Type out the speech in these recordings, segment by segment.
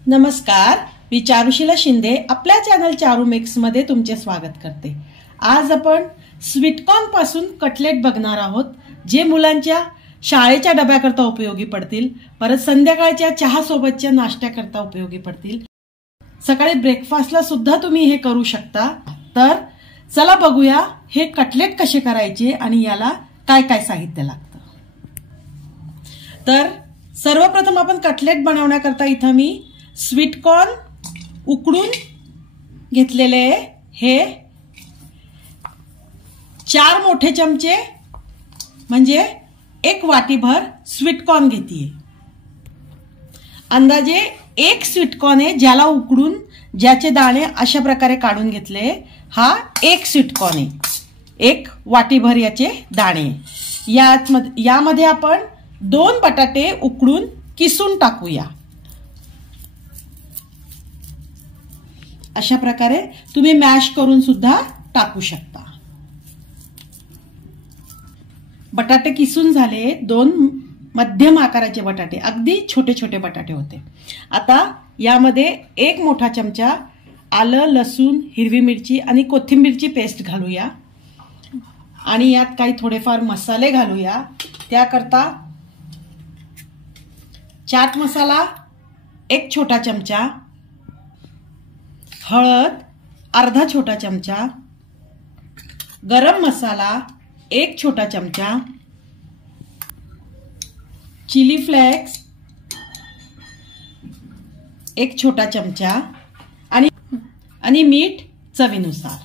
नमस्कार, मी चारुशीला शिंदे आपल्या channel Charu mix मध्ये तुमचे स्वागत करते। आज आपण स्वीटकॉर्न पासून कटलेट बघणार आहोत, जे मुलांच्या शाळेच्या डब्याकरता उपयोगी पडतील, परत संध्याकाळच्या चहा सोबतच्या नाश्त्याकरता उपयोगी पडतील, सकाळी ब्रेकफास्टला सुद्धा तुम्ही हे करू शकता। तर चला बघूया हे कटलेट कसे करायचे आणि याला काय काय साहित्य लागतं। तर सर्वप्रथम आपण कटलेट बनवण्याकरता इथं मी स्वीटकॉर्न उकडून घेतलेले हे 4 मोठे चमचे म्हणजे 1 वाटीभर स्वीटकॉर्न घेतीये। अंदाजे 1 स्वीटकॉर्न आहे, ज्याला उकडून ज्याचे दाणे अशा प्रकारे काढून घेतले, हा 1 स्वीटकॉर्न आहे। 1 वाटीभर याचे दाणे। यामध्ये आपण 2 बटाटे उकडून किसून टाकूया। अशा प्रकारे तुम्ही मॅश करून सुद्धा टाकू शकता। बटाटे किसून झाले, 2 मध्यम आकाराचे बटाटे, अगदी छोटे छोटे बटाटे होते। आता यामध्ये 1 मोठा चमचा आलं, लसूण, हिरवी मिरची आणि कोथिंबीरची पेस्ट घालूया आणि यात काही थोडेफार मसाले घालूया। त्याकरता चाट मसाला 1 छोटा चमचा, हळद अर्धा छोटा चमचा, गरम मसाला 1 छोटा चमचा, चिली फ्लेक्स 1 छोटा चमचा आणि मीठ चवीनुसार।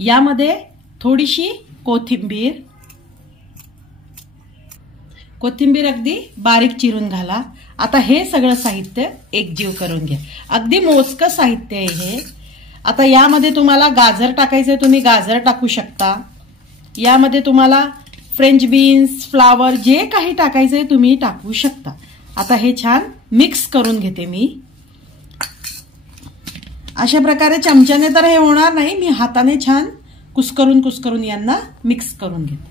यामध्ये थोडीशी कोथिंबीर अगदी बारीक चिरून घाला। आता हे सगळं साहित्य एकजीव करून घ्या। अगदी मोजकं साहित्य आहे हे। आता यामध्ये तुम्हाला गाजर टाकायचे, तुम्ही गाजर टाकू शकता। यामध्ये तुम्हाला फ्रेंच बीन्स, फ्लावर जे काही टाकायचे तुम्ही टाकू शकता। आता हे छान मिक्स करून घेते मी। अशा प्रकारे चमच्याने तर हे होणार नाही, मी हाताने छान कुस्करून यांना मिक्स करून घेते।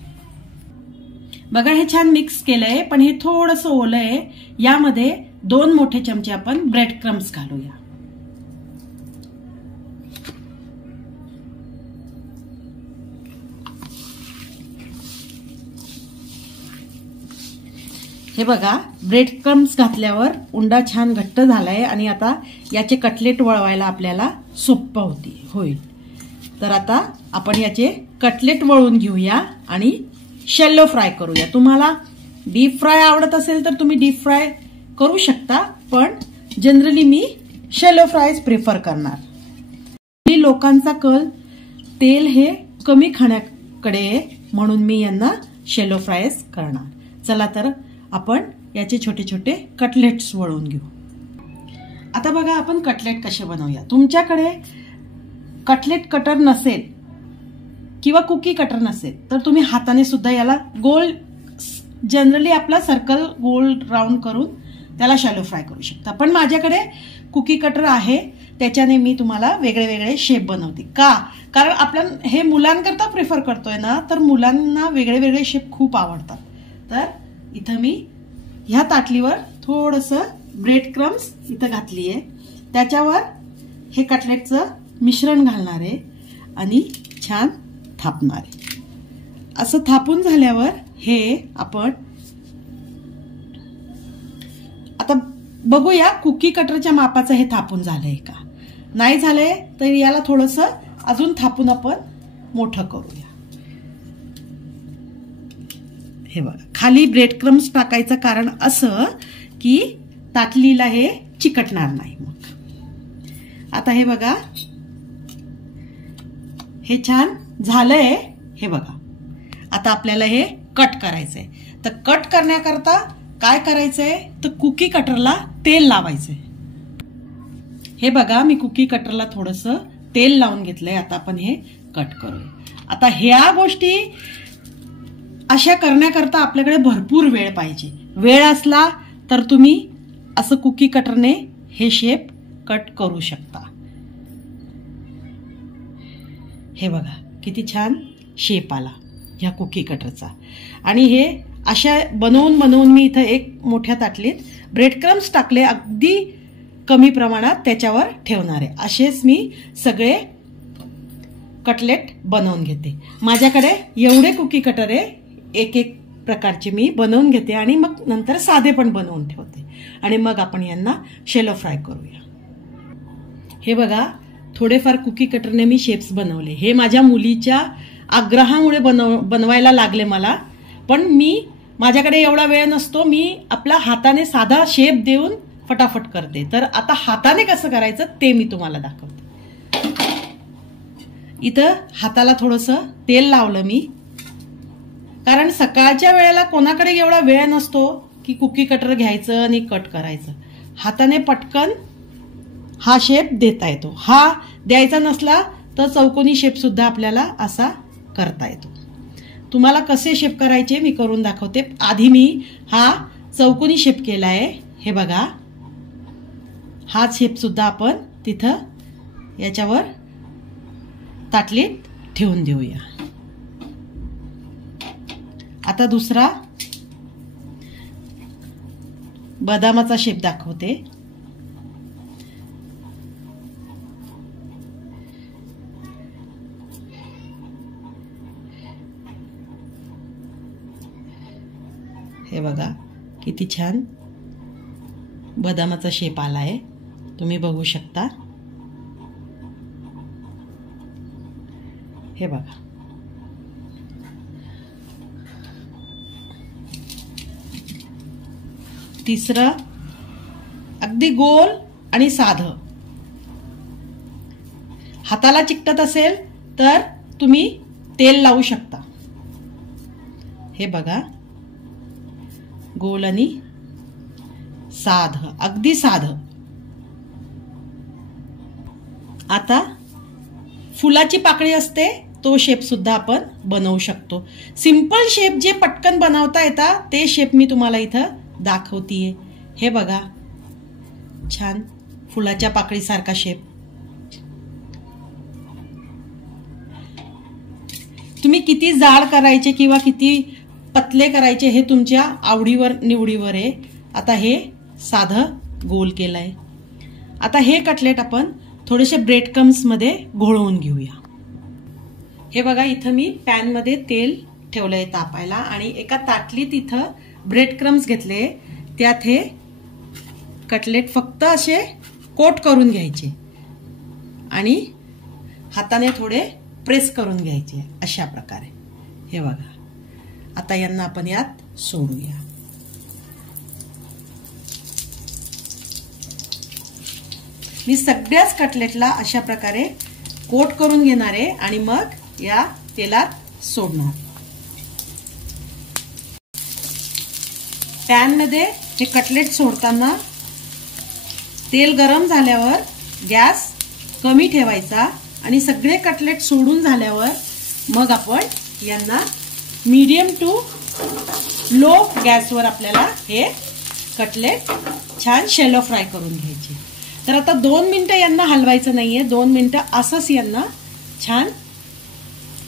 बघा हे छान मिक्स केलंय, पण हे थोडंसं ओलं आहे। यामध्ये 2 मोठे चमचे आपण ब्रेड क्रम्स घालूया। हे बघा ब्रेड क्रम्स घातल्यावर उंडा छान घट्ट झालाय आणि आता याचे कटलेट वळवायला आपल्याला सोपं होईल। तर आता आपण याचे कटलेट वळवून घेऊया आणि शॅलो फ्राय करूया। तुम्हाला डीप फ्राय आवडत असेल तर तुम्ही डीप फ्राय करू शकता, पण जनरली मी शॅलो फ्रायच प्रिफर करणार। लोकांचा कल तेल हे कमी खाण्याकडे, म्हणून मी यांना शॅलो फ्रायच करणार। चला तर आपण याचे छोटे छोटे कटलेट्स वळवून घेऊ। आता बघा आपण कटलेट कसे बनवूया। तुमच्याकडे कटलेट कटर नसेल किंवा कुकी कटर नसेल तर तुम्ही हाताने सुद्धा याला गोल, जनरली आपला सर्कल गोल राउंड करून त्याला शॅलो फ्राय करू शकता। पण माझ्याकडे कुकी कटर आहे, त्याच्याने मी तुम्हाला वेगळे वेगळे शेप बनवते। कारण आपण हे मुलांकरता प्रिफर करतोय ना, तर मुलांना वेगळे वेगळे शेप खूप आवडतात। तर इथं मी ह्या ताटलीवर थोडंसं ब्रेड क्रम्स इथं घातलीये, त्याच्यावर हे कटलेटचं मिश्रण घालणार आहे आणि छान थापणार आहे। असं थापून झाल्यावर हे आपण आता बघूया कुकी कटरच्या मापाचं हे थापून झालंय का नाही झालंय, तर याला थोडंसं अजून थापून आपण मोठं करूया। हे बघा खाली ब्रेड क्रम्स टाकायचं कारण असं की ताटलीला हे चिकटणार नाही। मग आता हे बघा हे छान झालंय। हे बघा आता आपल्याला हे कट करायचंय। तर कट करण्याकरता काय करायचंय, तर कुकी कटरला तेल लावायचंय। हे बघा मी कुकी कटरला थोडंसं तेल लावून घेतलंय। आता आपण हे कट करूया। आता ह्या गोष्टी अशा करण्याकरता आपल्याकडे भरपूर वेळ पाहिजे। वेळ असला तर तुम्ही असं कुकी कटरने हे शेप कट करू शकता। हे बघा किती छान शेप आला ह्या कुकी कटरचा। आणि हे अशा बनवून मी इथं एक मोठ्या ताटलीत ब्रेड क्रम्स टाकले अगदी कमी प्रमाणात त्याच्यावर ठेवणार आहे. असेच मी सगळे कटलेट बनवून घेते. माझ्याकडे एवढे कुकी कटर आहे, एक एक प्रकारचे मी बनवून घेते आणि मग नंतर साधे पण बनवून ठेवते आणि मग आपण यांना शेलो फ्राय करूया. हे बघा, थोडेफार कुकी कटरने मी शेप्स बनवले. हे माझ्या मुलीच्या आग्रहामुळे बनवायला लागले मला, पण माझ्याकडे एवढा वेळ नसतो. मी आपला हाताने साधा शेप देऊन फटाफट करते. तर आता हाताने कसं करायचं ते मी तुम्हाला दाखवते. इथं हाताला थोडंसं तेल लावलं मी, कारण सकाळच्या वेळेला कोणाकडे एवढा वेळ नसतो की कुकी कटर घ्यायचं आणि कट करायचं. हाताने पटकन हा शेप देता येतो. हा द्यायचा नसला तर चौकोनी शेप सुद्धा आपल्याला असा करता येतो. तुम्हाला कसे शेप करायचे मी करून दाखवते. आधी मी हा चौकोनी शेप केलाय. हे बघा, हा शेप सुद्धा आपण तिथं याच्यावर ताटलीत ठेवून देऊया. आता दुसरा बदामाचा शेप दाखवते. हे बघा किती छान बदामाचा शेप आलाय, तुम्ही बघू शकता. हे बघा, तिसरं अगदी गोल आणि साधं. हाताला चिकटत असेल तर तुम्ही तेल लावू शकता. हे बघा, गोल आणि साधं, अगदी साधं. आता फुलाची पाकळी असते तो शेप सुद्धा आपण बनवू शकतो. सिंपल शेप जे पटकन बनवता येतात ते शेप मी तुम्हाला इथं दाखवतीये. हे बघा, छान फुलाच्या पाकळीसारखा शेप. तुम्ही किती जाड करायचे किंवा किती पतले करायचे हे तुमच्या आवडीवर निवडीवर आहे. आता हे साधं गोल केलंय. आता हे कटलेट आपण थोडेसे ब्रेड क्रम्स मध्ये घोळवून घेऊया. हे बघा, इथं मी पॅन मध्ये तेल ठेवलंय तापायला आणि एका ताटलीत इथं ब्रेड क्रम्स घेतले. त्यात हे कटलेट फक्त असे कोट करून घ्यायचे आणि हाताने थोडे प्रेस करून घ्यायचे अशा प्रकारे. हे बघा, आता यांना आपण यात सोडूया. मी सगळ्याच कटलेटला अशा प्रकारे कोट करून घेणार आहे आणि मग या तेलात सोडणार. पॅन मध्ये हे कटलेट सोडताना तेल गरम झाल्यावर गॅस कमी ठेवायचा आणि सगळे कटलेट सोडून झाल्यावर मग आपण यांना मीडियम टू लो गॅसवर आपल्याला हे कटलेट छान शॅलो फ्राय करून घ्यायचे. तर आता 2 मिनिटं यांना हलवायचं नाहीये, 2 मिनिटं असंच यांना छान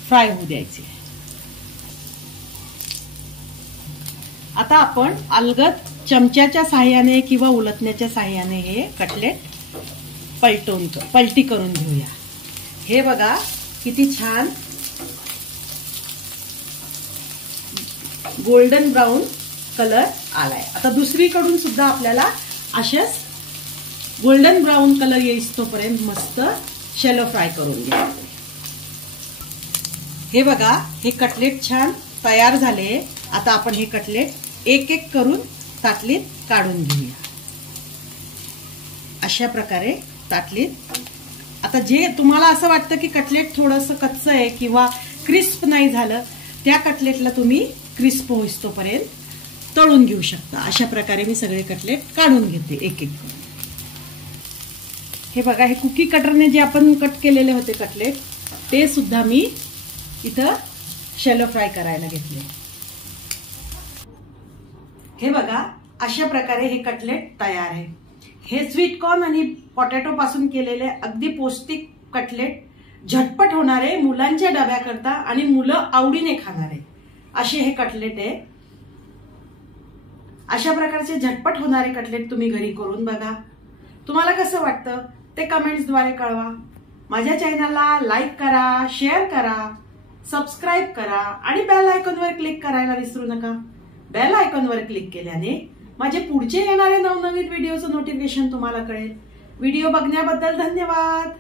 फ्राय होऊ द्यायचे. आता आपण अलगद चमच्याच्या साहाय्याने किंवा उलटण्याच्या साहाय्याने हे कटलेट पलटी करून घेऊया. हे बघा किती छान गोल्डन ब्राऊन कलर आलाय. आता दुसरीकडून सुद्धा आपल्याला अशाच गोल्डन ब्राऊन कलर येईस्तोपर्यंत मस्त शॅलो फ्राय करून घ्यायचे. हे बघा, हे कटलेट छान तयार झाले. आता आपण हे कटलेट एक एक करून ताटलीत काढून घेऊया. अशा प्रकारे ताटलीत. आता जे तुम्हाला असं वाटतं की कटलेट थोडंसं कच्चं आहे किंवा क्रिस्प नाही झालं, त्या कटलेटला तुम्ही क्रिस्प होईस्तोपर्यंत तळून घेऊ शकता. अशा प्रकारे मी सगळे कटलेट काढून घेते एक एक करून. हे बघा, हे कुकी कटरने जे आपण कट केलेले होते कटलेट ते सुद्धा मी इथं शॅलो फ्राय करायला घेतले. हे बघा, अशा प्रकारे हे कटलेट तयार आहे. हे स्वीट कॉर्न आणि पोटॅटो पासून केलेले अगदी पौष्टिक कटलेट, झटपट होणारे, मुलांच्या डब्याकरता आणि मुलं आवडीने खाणारे असे हे कटलेट आहे. अशा प्रकारचे झटपट होणारे कटलेट तुम्ही घरी करून बघा. तुम्हाला कसं वाटतं ते कमेंट्सद्वारे कळवा. माझ्या चॅनलला लाईक करा, शेअर करा, सबस्क्राईब करा आणि बेल आयकॉनवर क्लिक करायला विसरू नका. बेल आयकॉनवर क्लिक केल्याने माझे पुढचे येणारे नवनवीन व्हिडिओचं नोटिफिकेशन तुम्हाला कळेल. व्हिडिओ बघण्याबद्दल धन्यवाद.